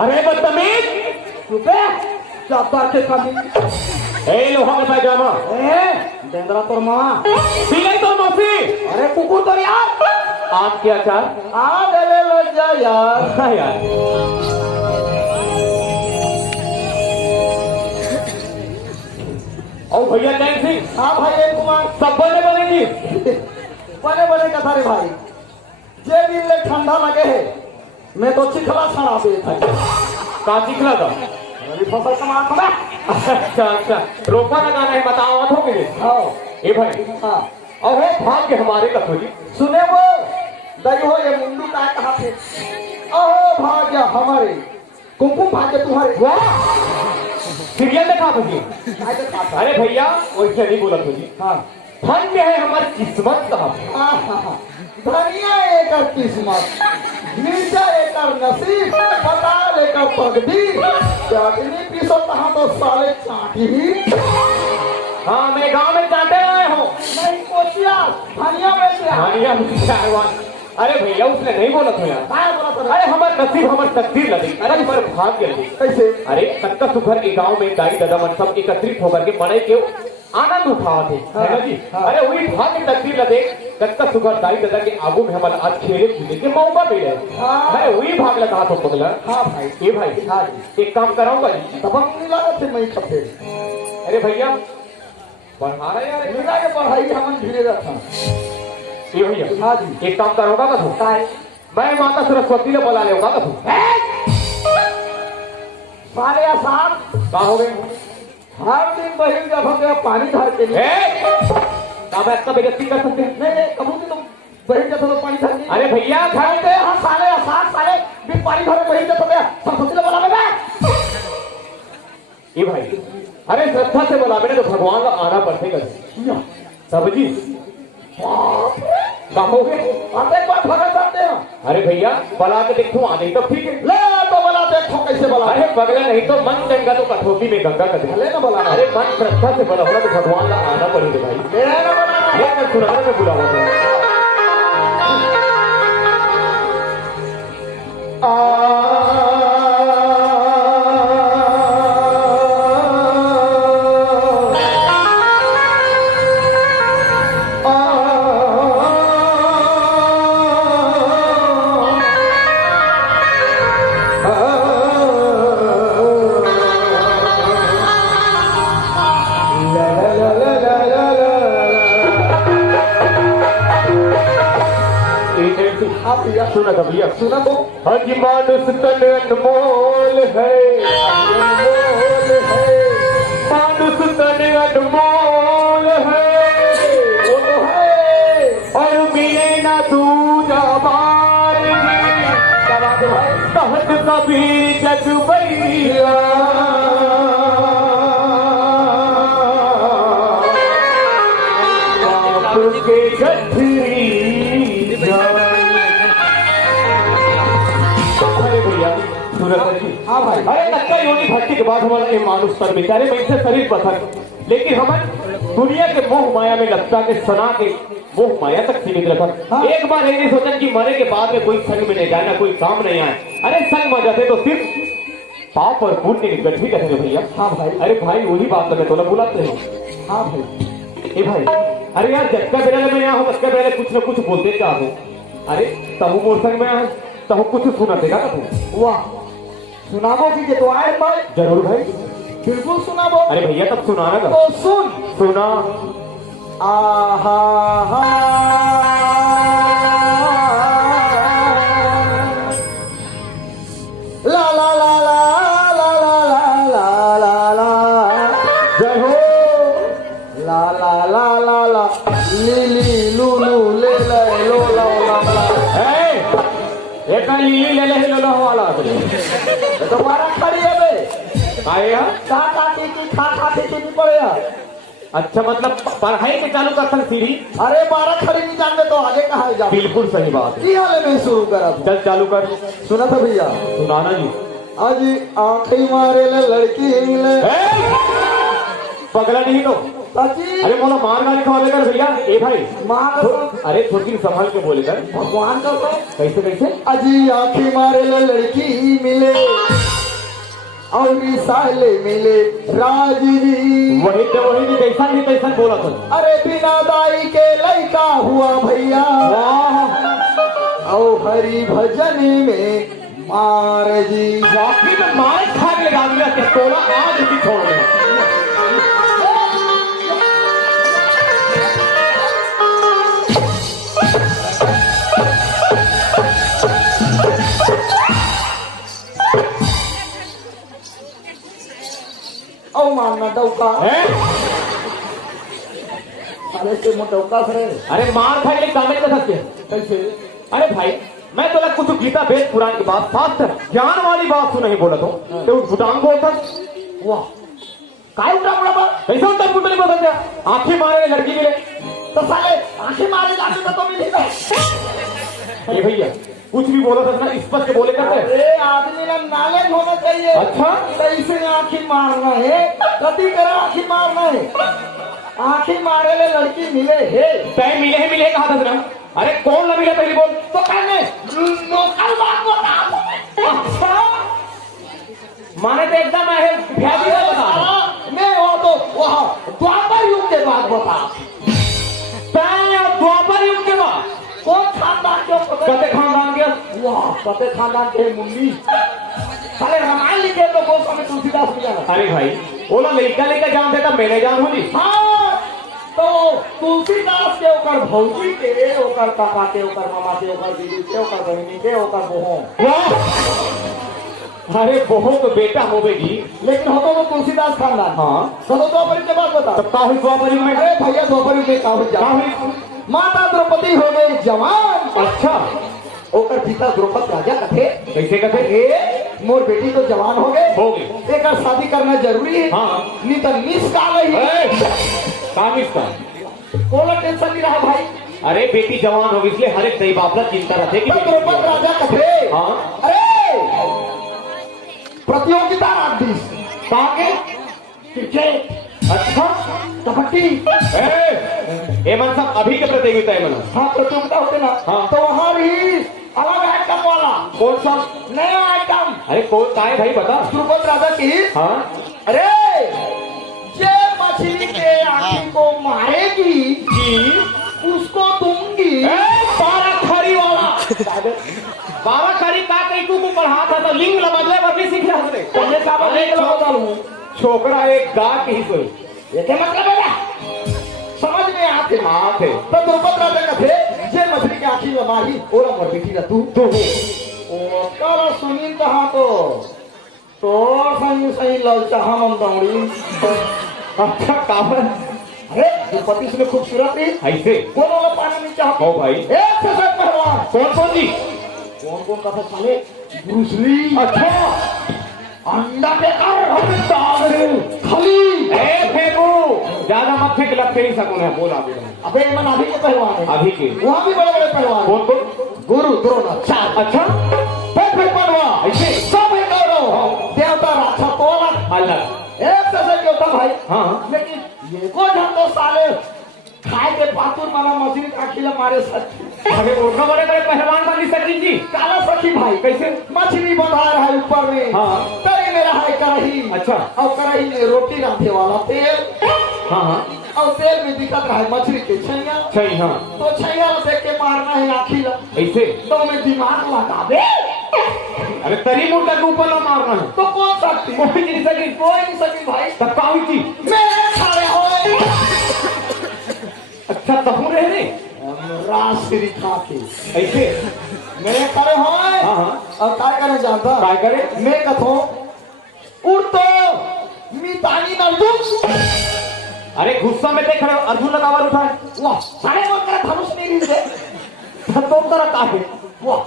अरे बदतमीज रुपये चापा के कमी लोहा का पैजामा देंद्रा तोर माँ सिलाई तो मौसी अरे कुकुर तो यार आप क्या चार गले लग जा यार हाँ यार ओ भैया जैन सिंह हाँ भाई एक कुमार सब बने बनेगी बने बने का थारे भाई जे दिन ले ठंडा लगे है मैं तो चिखला छड़ा पे कहाँ चिखला था अभी फसल कमा खड़ा अच्छा अच्छा रोपा लगाना है बताओ आप हो गए हाँ ए भाई हाँ अहो भाग्य हमारे का थोड़ी सुने वो दई हो ये मुंडू का कहा थे अहो भाग्य हमारे कुमकुम भाग्य तुम्हारे वाह सीरियल देखा तुझे काय के खाता अरे भैया वैसे नहीं बोला तुझे हाँ धन्य है हमारी किस्मत साहब धनिया एकर किस्मत नीचा एकर नसीब पता एकर पगड़ी चाटनी पीसो कहाँ तो साले चाटी ही हाँ मैं गांव में चाटे आए हूँ नहीं कोचिया धनिया में से हानिया अरे भैया उसने नहीं बोला था यार काय बोला था अरे हमारे नसीब हमारे तकदीर लगी अरे हमारे भाग्य लगी कैसे अरे तक्का सुखर के गांव में दाई दादा मन सब एकत्रित होकर के मनाई के आनंद उठावा थे हाँ, है ना जी हाँ। अरे वही भाग्य तकदीर लगे तक्का सुखर दाई दादा के आगू में हमारे आज खेले कूदे के मौका मिले हाँ। अरे वही भाग लगा तो पगला हाँ भाई ये भाई हाँ एक काम कराऊंगा जी तब हम मिला थे मैं खपे अरे भैया बढ़ा रहे यार मिला के पढ़ाई हम धीरे रखा ये भैया हाँ जी एक काम करूंगा का तू काय मैं माता सरस्वती ने बुला लेगा का तू साले या साहब कहा हो गए हर दिन बहिल जब हम गए पानी भर के लिए आप आपका बेइज्जती कर सकते हैं नहीं नहीं कबूतर तुम बहिल जब तो पानी भर के अरे भैया घर खाते हम साले या साहब साले भी पानी भर बहिल जब गया सरस्वती ने बुला लेगा ये भाई अरे श्रद्धा से बोला मैंने तो भगवान का आना पड़ेगा सब्जी कहोगे आप एक बार भगा सकते हैं अरे भैया बला के देखो आ गई तो ठीक है ले तो बोला देखो कैसे बोला अरे पगला नहीं तो मन गंगा तो कठोपी में गंगा का दिखा ले ना बोला अरे मन श्रद्धा से बोला होगा तो भगवान का आना पड़ेगा भाई ले ना बोला ये मैं सुनाने में बुला हुआ सुना था भैया सुना तो हज मानुष तन अनमोल है मानुष तन अनमोल है वो तो है और मिले ना दूजा बार तहत कभी जग भैया के गठरी हाँ भाई अरे नक्का योनि भक्ति के बाद हमारा ये मानुष तर बेचारे में से शरीर पत्थर लेकिन हमें दुनिया के मोह माया में लगता के सना के मोह माया तक सीमित रखा। हाँ। एक बार ये नहीं सोचा कि मरे के बाद में कोई संग में नहीं जाना, कोई काम नहीं आए। अरे संग में जाते तो सिर्फ पाप और पुण्य की गठरी करेंगे भैया। हाँ भाई। अरे भाई वही बात मैं तो बुलाते हो। हाँ भाई। ए भाई, अरे यार जब का पहले मैं यहाँ हूँ तब पहले कुछ न कुछ बोलते क्या हूँ। अरे तहु मोर संग में आए तहु कुछ सुना देगा ना तू। वाह, सुनाबो की तो आए भाई। जरूर भाई, बिल्कुल सुनाबो। अरे भैया तब सुनाना था। तो सुन। सुना। आहा हा ला ला ला ला ला ला ला ला ला जय हो। ला ला ला ला ला लीली लूलू ले ले लो ला ला ला। एक लीली ले ले लो वाला दोबारा खड़ी है बे। आया। काका की खा के नहीं पड़े यार। अच्छा मतलब पढ़ाई के चालू कर सकती सीढ़ी। अरे 12 खड़ी नहीं जानते तो आगे कहाँ जा। बिल्कुल सही बात है। की हाल में शुरू करा था। चल चालू कर। सुना था भैया। सुनाना जी। आज आंखें मारे ले लड़की मिले। पगला नहीं तो। ताकि अरे मोला मार गाली खवा कर भैया। ए भाई माँ का तो अरे थोड़ी संभाल के बोले कर। भगवान का तो कैसे कैसे। अजी आंखें मारे ले लड़की मिले और साले मिले राजी। वही तो कैसा नहीं कैसा बोला था। अरे बिना दाई के लड़का हुआ भैया। वाह। और हरि भजन में मार जी। वाकई में मार खा के लगा दिया क्या तोला आज भी छोड़ दे। ओ मारना डौका। साले से मुँह डौका से। अरे मार खा के कामे का सत्य कैसे। अरे भाई मैं तो कुछ गीता वेद पुराण की बात शास्त्र ज्ञान वाली बात सुन नहीं बोला तो भूटान बोलता। वाह, काय उठा मुड़ा बा। कैसा उल्टा पुल्टा नहीं बोलता क्या। आंखें मारे लड़की मिले तो साले आंखें मारे जाने तो मिली बे। ये भैया कुछ भी बोला था ना स्पष्ट बोले करते। अरे आदमी ना नालेज होना चाहिए। अच्छा। कैसे आंखें मारना है, कति करा आंखें मारना है। आंखें मारे ले लड़की मिले है। तय मिले कहा था ना। अरे कौन ना मिला पहले बोल तो कहने लोकल बात बता। अच्छा माने तो एकदम है भ्यादी का बता। मैं वो तो वहाँ द्वापर युग के बाद बता। तय द्वापर युग के बाद कौन खानदान के कते खानदान के। वाह, कते खानदान के मुंडी। साले रामायण लिखे तो वो समय तुलसीदास मिला। अरे भाई ओला लड़का जानते था मैंने जान होली। हाँ, तो तुलसीदास के ओकर भौजी के, ओकर काका के, ओकर मामा के, ओकर दीदी के, ओकर बहनी के, ओकर बहन। वाह। अरे बहू तो बेटा होगी लेकिन हो तो तुलसीदास खानदान। हाँ। चलो द्वापर के बाद बता। तब का हुई द्वापर युग में। अरे भैया द्वापर युग में का हुई क्या जा। हुई। माता द्रौपदी हो गई जवान। अच्छा ओकर पिता द्रौपद राजा कथे। कैसे कहते। ए मोर बेटी तो जवान हो गए। हो गए। एक शादी करना जरूरी है। हाँ। नहीं तो मिस का रही। काम इसका कोई टेंशन नहीं रहा भाई। अरे बेटी जवान होगी इसलिए हर एक सही बाप का चिंता रहते कि तो द्रौपद राजा कथे। हाँ। अरे प्रतियोगिता रात 20 ताके क्रिकेट, अच्छा कबड्डी। ए मन सब अभी के प्रतियोगिता है मन। हाँ प्रतियोगिता होते ना। हाँ। तो वहाँ भी अलग आइटम वाला कौन सा नया आइटम। अरे कौन का है भाई बता। द्रौपद राजा की। हाँ। अरे जे मछली के आँखी को मारेगी जी उसको दूंगी। 12 खरी वाला 12 खरी का कहीं तू पढ़ा था तो लिंग बदले बदले सीख रहा था। पहले का बदल हूँ। छोकरा एक गा के ही कोई ये क्या मतलब है। समझ में आते आते। तो द्रौपद राजा का थे जे मछली के आँखी में मारी ओरा मर बेटी ना तू तो कर सुनील कहा तो सही सही ललचा हम दौड़ी। अच्छा काबर। अरे द्रौपदी से खूबसूरत थी। ऐसे कौन वाला पाना नहीं चाहता। ओ भाई एक से पहलवान। कौन कौन जी। कौन कथा साले ब्रूस ली। अच्छा अंडा के खाली। ए फेंकू ज्यादा मत फेंक लग ही सकूं है बोला भी नहीं। अबे मन अभी के पहलवान है। अभी के वहाँ भी बड़े बड़े पहलवान। कौन कौन। गुरु द्रोणाचार्य। अच्छा फिर पहलवान ऐसे सब एक देवता राक्षा तो अलग अलग। एक से देवता भाई। हाँ। लेकिन ये को जब तो साले खाए के पातुर मारा मछली का खिला मारे सच्ची। अरे ओढ़ना बड़े बड़े पहलवान वाली सचिन जी। काला सखी भाई कैसे? मछली बंधा रहा है ऊपर में, हाँ। तरी में रहा है कढ़ी। अच्छा। और कढ़ी में रोटी रांधे वाला तेल। हाँ हाँ। और तेल में दिखत रहा है मछली के छैया। सही हाँ। तो छैया देख के मारना है आखिर ऐसे तो मैं दिमाग लगा दे। अरे तरी मुंडा के ऊपर ना मारना है तो कौन सकती कोई नहीं सकी। कोई नहीं सकी भाई। तब का हुई थी? मेरे खड़े हो अच्छा तहु रहे ने राशि खा के ऐसे मेरे खड़े हो। हाँ हाँ। और क्या करे जानता? काय करे? मैं कथो उड़ तो मितानी न लुक। अरे गुस्सा में देख रहे हो अर्जुन लगावर उठा है। वाह सारे बोल कर धनुष नहीं रिंदे। तो तरह का है वाह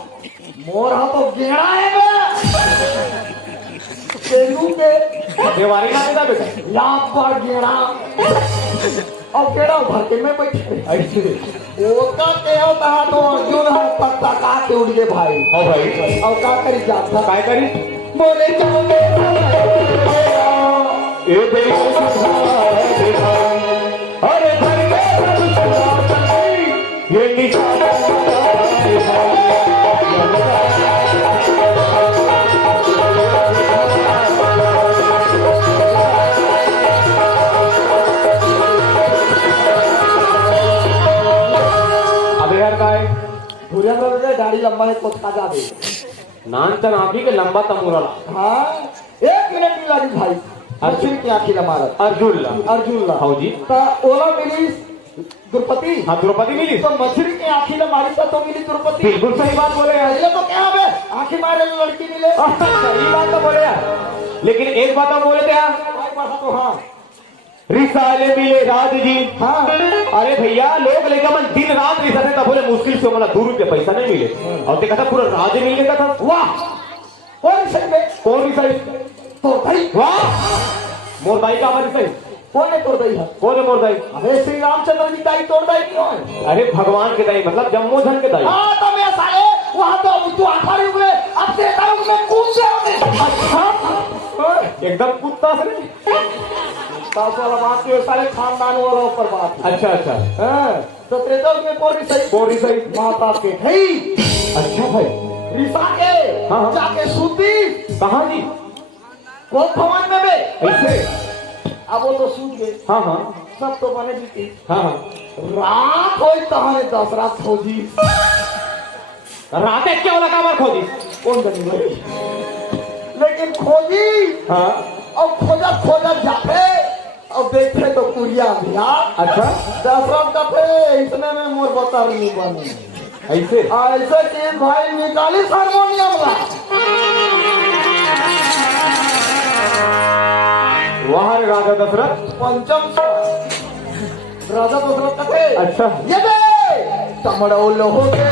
मोर हा तो गेड़ा है बे। तेलू के देवारी ना देता बेटा। लाभ पर गेड़ा और गेड़ा भर के मैं बैठे ऐसे ओका के होता है तो अर्जुन हम पत्ता काट के उड़ गए भाई। हाँ भाई। और क्या करी जाता? काय करी? बोले चलो ए देखो अरे भर के ये निशान अबे यार काय भूरिया में गाड़ी लंबा है तो खा दे। नान तन आप ही के लंबा तमुरा हाँ 1 मिनट नहीं लगी भाई। मछली की आखिर हमारा अर्जुन ला। अर्जुन ला। हाँ जी। तो ओला मिली द्रौपदी। हाँ द्रौपदी मिली तो मछली की आखिर हमारी तो मिली द्रौपदी। बिल्कुल सही बात बोले यार। ये तो क्या है आखिर मारे लड़की मिले। सही बात तो बोले यार लेकिन एक बात आप बोले थे यार। तो हाँ रिसाले मिले राज जी। हाँ अरे भैया लोग लेकर मन दिन रात रिसाते तब बोले मुश्किल से मतलब 2 रुपये पैसा नहीं मिले और देखा था पूरा राज मिल गया था। वाह कौन सही में कौन रिसाई? तो भाई वाह मोर दाई का हमारी सही कौन ने तोड़ दी है? कौन है मोर दाई? अरे श्री रामचंद्र जी दाई तोड़ दाई क्यों है? अरे भगवान के दाई मतलब जम्मोधन के दाई। हाँ तो मैं साले वहाँ तो तू आखाड़ी हुए अब देखा हूँ मैं कूद जाऊंगे। अच्छा एकदम कुत्ता से नहीं। वाला बात है सारे खानदान वाला ऊपर बात है। अच्छा अच्छा हाँ, तो त्रेता में कौन सही? कौन रिसाई? माता के भाई अच्छा भाई रिसा के हाँ। जाके सूती कहाँ जी? वो भवन में बे ऐसे अब वो तो सूत गए। हाँ हाँ सब तो बने जीती। हाँ हाँ रात हो तहाने 10 रात खोजी। रात क्या वाला काबर खोजी? कौन बनी भाई? लेकिन खोजी हाँ और खोजा जाते और देखे तो कुरिया भैया। अच्छा 10 रात का थे इसमें में मोर बता नहीं बने ऐसे ऐसे कि भाई निकाली हारमोनियम ला। वहां राजा दशरथ पंचम राजा दशरथ का थे। अच्छा ये दे तमड़ौल हो गए।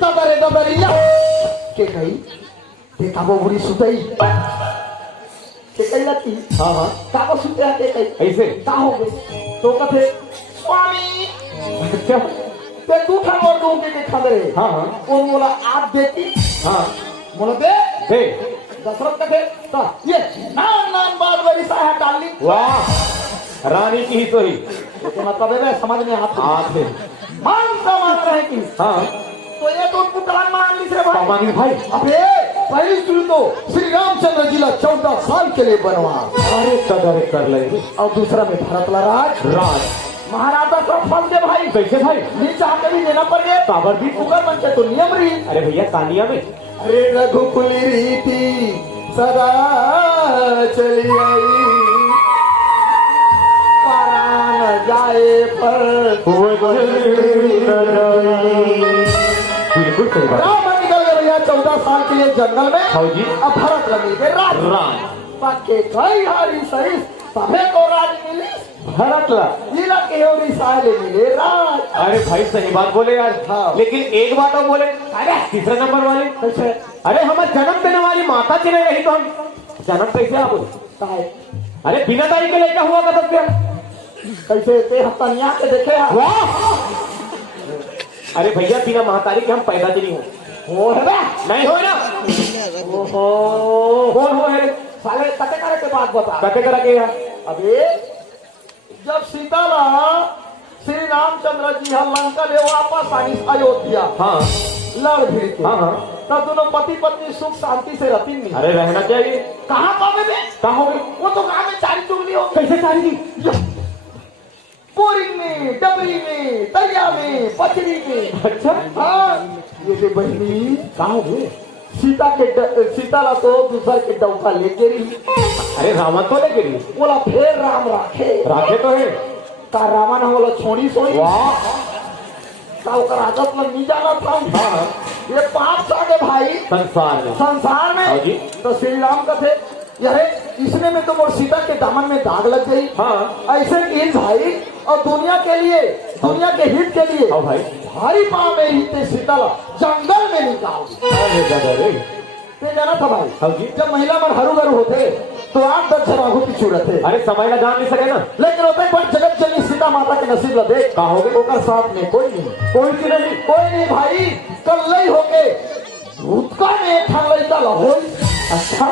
दबरे दबरिया के कही देखा वो बुरी सुतई के कही लगी। हाँ हाँ काको सुते के कही ऐसे का हो गए तो कथे स्वामी अच्छा ते तू ठनवर दो के खंदरे। हाँ हाँ कौन बोला आप देती? हाँ बोलो दे दे दशरथ कथे तो ये नान नान बात बड़ी साया डाल ली। वाह रानी की ही तो ही तो मतलब है समझ में आता आते मान मान रहे कि हाँ तो ये तो उनको कलान मान ली रे भाई। पामानी भाई अबे पहली शुरू तो श्री रामचंद्र जी ला 14 साल के लिए बनवास अरे कदर कर लेंगे और दूसरा में भरत ला राज महाराजा सब फंस गए भाई। कैसे भाई? नीचे आके भी देना पड़ गया। काबर भी उगर बन के तो नियम रही। अरे भैया कानिया में अरे रघुकुल रीति सदा चली आई परान जाए पर बिल्कुल सही बात। राम निकल गए भैया 14 साल के लिए जंगल में। हाँ जी। अब भरत लगे गए राज। पक्के कई हारी सही तबे को राज मिली। भरत ला लीला के होरी साले मिले राज। अरे भाई सही बात बोले यार। हाँ। लेकिन एक बात और बोले अरे तीसरे नंबर वाले कैसे अरे हमारे जन्म देने वाली माता चले रही तो हम जन्म कैसे आप बोले? काहे? अरे बिना दाई के लेकर हुआ करता क्या? कैसे ते हतनिया के देखे वाह अरे भैया बिना महतारी के हम पैदा नहीं हो हो है बे? नहीं हो ना। ओहो कौन हो है साले कटे करे के बात बता। कटे करा के यहाँ? अबे जब सीता ला श्री रामचंद्र जी यहाँ लंका ले वापस आई अयोध्या हाँ लड़ भिड़ के हाँ हाँ। तब दोनों पति पत्नी सुख शांति से रहती नहीं। अरे रहना चाहिए। कहाँ पावे में? कहाँ हो गई? वो तो गाँव में चारी चुगली हो गई। कैसे सारी की? बोरिंग में, डबरी में, दरिया में, पचरी में। अच्छा हाँ ये दे बहनी कहाँ हो गए? सीता ला तो दूसर के डौका लेके रही। अरे रामा तो ले गिरी बोला फिर राम राखे राखे तो है। का रामा ना बोला छोड़ी सोई वाह का ओकर आदत में नहीं जाना था। हाँ ये पाप सागे भाई संसार में संसार हाँ जी। में तो श्री राम का थे यह इसने में तो मोर सीता के दामन में दाग लग गई। हाँ ऐसे इन भाई और दुनिया के लिए दुनिया के हित के लिए हाँ भाई। भारी पाँव में ही ते सीता ला जंगल में निकाल दी। अरे दादा रे ते जाना था भाई हाँ जी। जब महिला मन हरू गरू होते तो 8-10 जराहू पीछू रहते। अरे समय का जान नहीं सके ना। लेकिन होते पर जगत जननी सीता माता के नसीब लदे कहाँ हो गए? ओकर साथ में कोई नहीं कोई नहीं भाई कल लई हो के भूतका में एक ठान लईका लहोई। अच्छा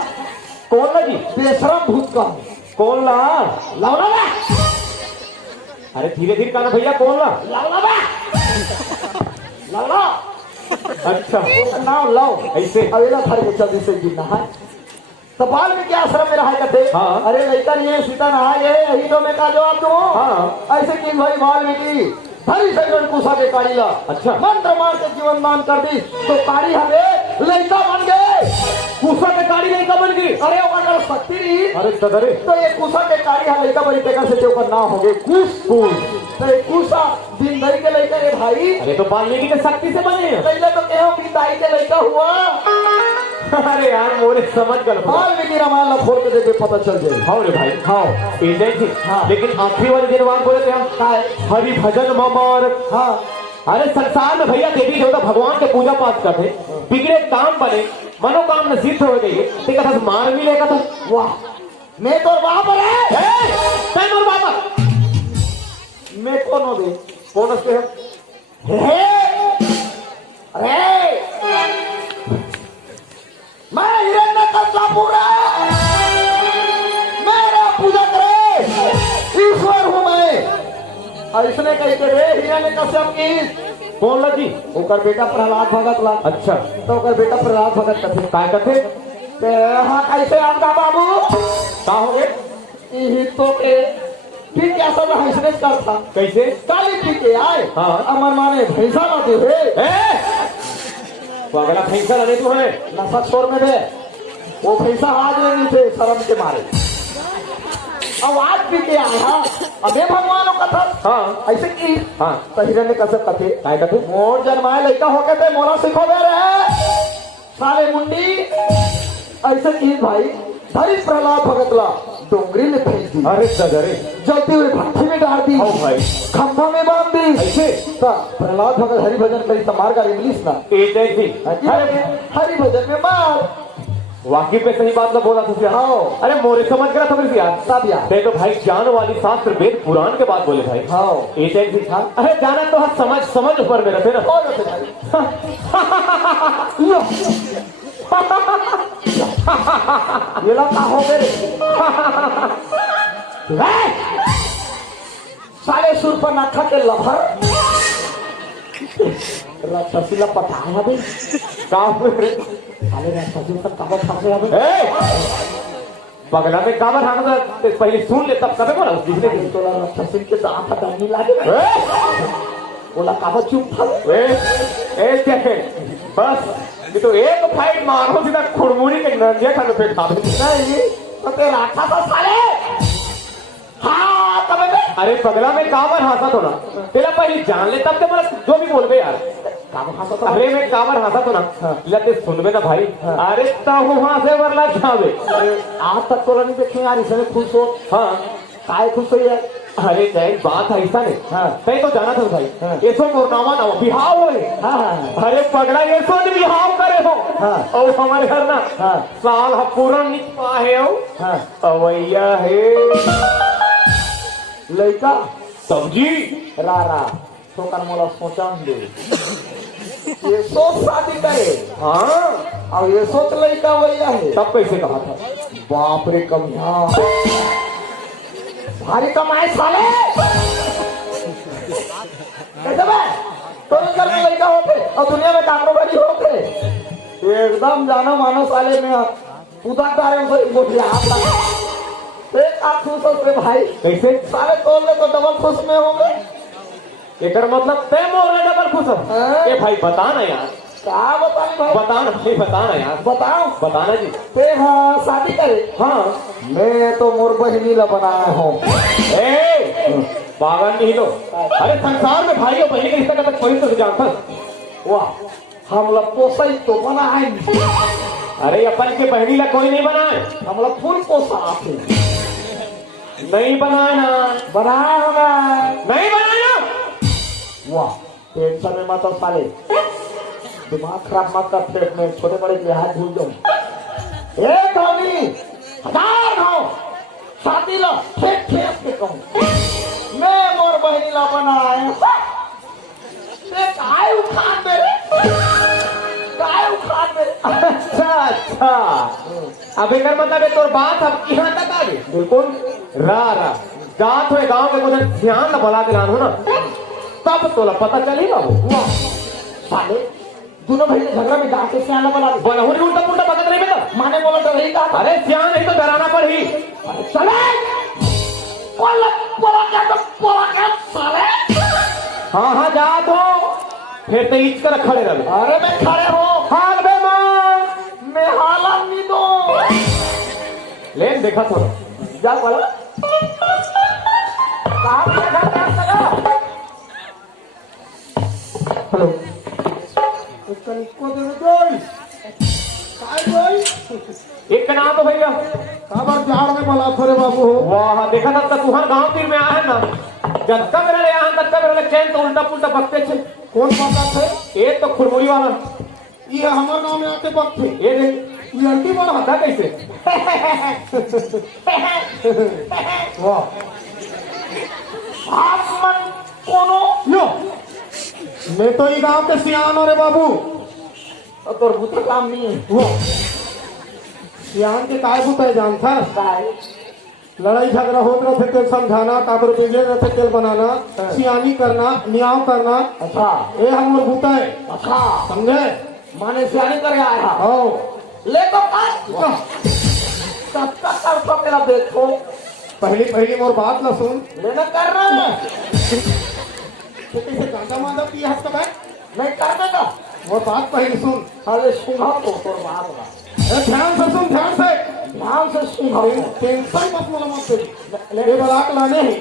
कौन लगी? बेशरम भूतका में कौन ला? लवला बा अरे धीरे धीरे कहना भैया कौन ला? लवला बा लवला अच्छा नाम लाओ ऐसे अवेला थर के चलती से गिरना है तो बाल में क्या आश्रम में रहा करते। हाँ। अरे लड़का नहीं है सीता नहा गए यही तो मैं का जवाब दूं। हाँ। ऐसे कि भाई बाल में की धरी सजन कुसा के काढ़ी ला। अच्छा। मंत्र मार के जीवन दान कर दी तो काढ़ी हमें लड़का बन गए। कुसा के गाड़ी नहीं कमल की। अरे अगर शक्ति रही अरे दादा रे तो ये कुसा के काढ़ी हम लड़का बड़ी टेकर से चौकर ना हो गए कुस कुस तो ये कुसा दिन दही के लड़का ये भाई अरे तो वाल्मीकि के शक्ति से बने हैं। पहले तो क्या बिंदाई के लड़का हुआ। अरे यार मोरे समझ गल वाल्मीकि रामायण ला खोल के देखे पता चल जाए। हाँ रे भाई हाँ जी। हाँ। लेकिन आखिरी वाले दिन बाद बोले थे हम हरि भजन ममर। हाँ अरे संसार में भैया देवी देवता भगवान के पूजा पाठ करते बिगड़े काम बने मनोकामना सिद्ध हो गई ठीक है मार भी लेगा तू। वाह मैं तो वहां पर है और बाबा मैं कौन हो गई कौन उसके है? अरे मैं हिरण्य का पूरा मेरा पूजा करे ईश्वर हूँ मैं। ऐसने कही के रे हिरण्य कश्यप की कौन लगी? ओकर बेटा प्रहलाद भगत ला। अच्छा तो ओकर बेटा प्रहलाद भगत कथे काय कथे हाँ कैसे आंदा बाबू का हो गए? यही तो के फिर क्या सब हंसने का था कैसे? काली पी के आए। हाँ। अमर माने भैंसा ना दे तो अगला फैसला नहीं तू है नशा छोड़ में दे वो भैंसा आज में नहीं थे शर्म के मारे आवाज पी के आया अबे भगवान का था। हाँ ऐसे की हाँ तो हिरण्य कश्यप कथे काय कथे मोर जन्माए लड़का होके थे मोरा सिखो दे रहे साले मुंडी। ऐसे की भाई धरी प्रहलाद भगत ला डोंगरी में फेंक दी। अरे सदरे जलती हुई भट्टी में डाल दी। आओ भाई खंभा में बांध दी। ऐसे प्रहलाद भगत हरि भजन करी तो मार का इंग्लिश ना हरि भजन में मार वाकई पे सही बात ना बोला तुझे। हाँ। अरे मोरे समझ गया था मेरे यार सब यार मैं तो भाई ज्ञान वाली शास्त्र वेद पुराण के बाद बोले भाई। हाँ एक भी था। अरे जाना तो हम समझ ऊपर में रहते ना। और रहते भाई ये लोग कहाँ हो गए साले सुर पर नाखा के लभर राक्षसी पता है भाई साले राक्षसी पर काबा फांसे अबे पगला में काबर हाँ पहले सुन ले तब कभी बोला दिखने के तो राक्षसी के दांत हटाने लागे बोला काबा चुप था। बस ये तो एक फाइट मारो सीधा खुड़मुड़ी के नंदिया खाने पे खा नहीं तो तेरा राक्षस साले हाँ तब अरे पगला में काबर हंसा तो ना तेरा पहले जान ले तब तो बोला जो भी बोल गए यार अरे मैं काबर हंसा तो ना लते सुनबे ना भाई। अरे तब वहां से वरला खावे आज तक तो नहीं देखे यार इसमें खुश हो। हाँ काय खुश हो यार अरे जय बात ऐसा नहीं हाँ। तय तो जाना था भाई ये सो मोरनामा ना बिहाव हो हाँ अरे पगला ये सो बिहाव करे हो हाँ। और हमारे घर ना हाँ। साल पूरा निकपा है हाँ अवैया है लड़का सब्जी रारा तो कर मोला सोचा दे ये सोच शादी करे हाँ और ये सोच लड़का भैया है तब कैसे कहा था? बाप रे कमिया भारी कमाए साले कैसे बे तो घर में लड़का होते और दुनिया में कारोबारी होते एकदम जानो मानो साले में पूजा तारे से गोटिया एक आठ खुश होते भाई कैसे? साले तोड़ ले तो डबल खुश में होंगे एकर मतलब तय मोर डबल खुश हाँ। ये भाई बता ना यार, क्या बताएं भाई बताना भाई, बताना यार, बताओ बताना जी। ते हाँ शादी करे हाँ मैं तो मोर बहनी ला बनाया हूँ पागल नहीं लो। अरे संसार में भाई और बहनी का रिश्ता का कोई तो जानता। वाह हम लोग पोसई तो बनाए अरे अपन के बहनी ला कोई नहीं बनाए, हम लोग फुल पोसा आते नहीं बनाए ना, बनाया होगा नहीं बनाए ना। वाह टेंशन में मत साले दिमाग खराब मत कर पेट में छोटे बड़े के हाथ भूल जाओ एक होगी हजार हो शादी लो ठेक ठेक के कहूँ मैं मोर बहनी ला बनाए काय उखाड़ मेरे काय उखाड़ मेरे अच्छा अच्छा, अब एक मतलब है तोर बात अब यहाँ तक आ गई। बिल्कुल रा जात हुए गांव के मुझे ध्यान न बला के हो ना, तब तोला पता चलेगा वो। वाह साले दोनों भाई ने झगड़ा में जाके सियाना बना बनहुरी उल्टा पुल्टा पकड़ नहीं बेटा, माने बोला तो रही कहा अरे सियान नहीं तो डराना पड़ी। चले पोला क्या साले हाँ हाँ जात हो फिर तो ईच कर खड़े रहे। अरे मैं खड़े हो हाल बे मां मैं हाला नहीं दो ले देखा थोड़ा जा बोला कहाँ पे देखा क्या लगा हेलो इसका निको दे दो काय कोई एक का नाम तो भैया काबर झाड़ में मला फरे बाबू वाह देखा था तुहर गांव तीर में आया है ना, जब तक मेरे यहाँ तक मेरे चैन तो उल्टा पुल्टा बकते थे। कौन बात है एक तो खुरमुरी वाला ये हमारे नाम में आके बकते ये देख ये अंटी बड़ा था कैसे। वाह आप मन कोनो लो मैं तो ये गांव के सियान हो रे बाबू। तो भूत काम नहीं है वो सियान के काय बुता जानता काय लड़ाई झगड़ा होत रहे थे समझाना काबर बिगड़े रहे थे तेल बनाना सियानी करना न्याव करना अच्छा ये हमर बुता है अच्छा समझे। माने सियानी कर आया आओ ले तो कब तक कर तो मेरा देखो पहली मोर बात न सुन लेना कर रहा है कैसे गांजा मांजा पिया हफ्ता बैठ नहीं करने का मोर बात पहली सुन। साले सुना तो बात होगा ध्यान से सुन ध्यान से ध्यान से सुना टेंशन मत मोला मत दे। ले बलाक लाने हैं